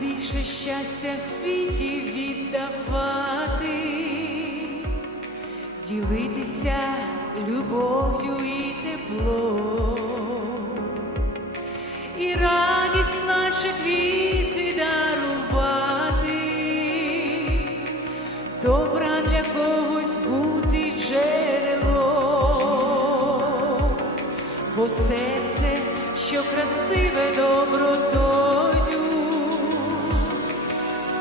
найбільше щастя в світі віддавати, ділитися любов'ю і теплом, і радість, наче квіти дарувати, добра для когось бути джерелом, бо серце, що красиве добротою,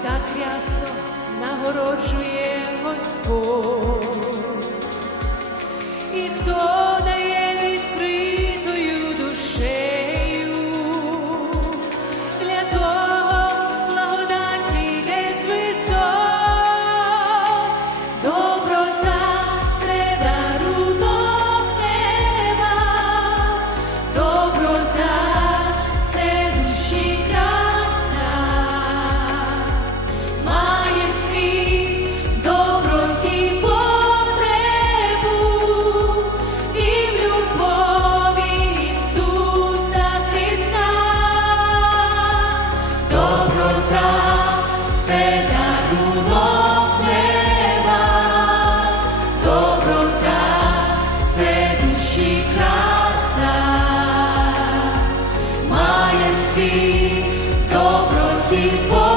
так рясно нагороджує Господь. І хто дає відкритою душею, для того tipo